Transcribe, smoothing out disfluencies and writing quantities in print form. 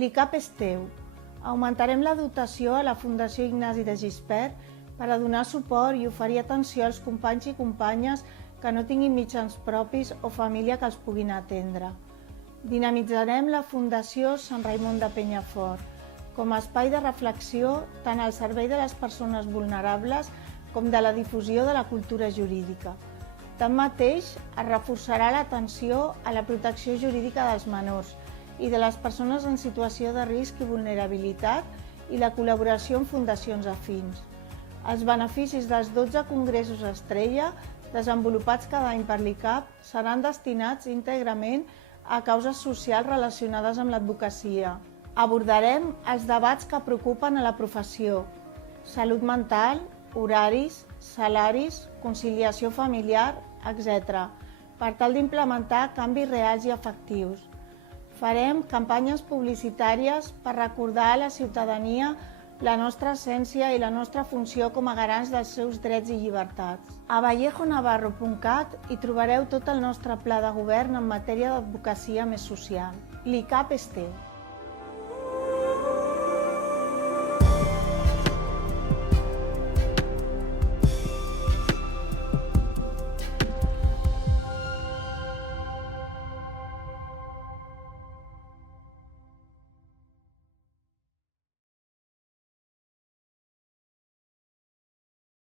L'ICAP és teu. Augmentarem la dotació a la Fundació Ignasi de Gispert per a donar suport i oferir atenció als companys i companyes que no tinguin mitjans propis o família que els puguin atendre. Dinamitzarem la Fundació Sant Raimon de Penyafort com a espai de reflexió tant al servei de les persones vulnerables com de la difusió de la cultura jurídica. Tanmateix, es reforçarà l'atenció a la protecció jurídica dels menors i de les persones en situació de risc i vulnerabilitat i la col·laboració amb fundacions afins. Els beneficis dels 12 congressos estrella desenvolupats cada any per l'ICAP seran destinats íntegrament a causes socials relacionades amb l'advocacia. Abordarem els debats que preocupen a la professió: salut mental, horaris, salaris, conciliació familiar, etc., per tal d'implementar canvis reals i efectius. Farem campanyes publicitàries per recordar a la ciutadania la nostra essència i la nostra funció com a garants dels seus drets i llibertats. A vallejonavarro.cat hi trobareu tot el nostre pla de govern en matèria d'advocacia més social. L'ICAP és teu.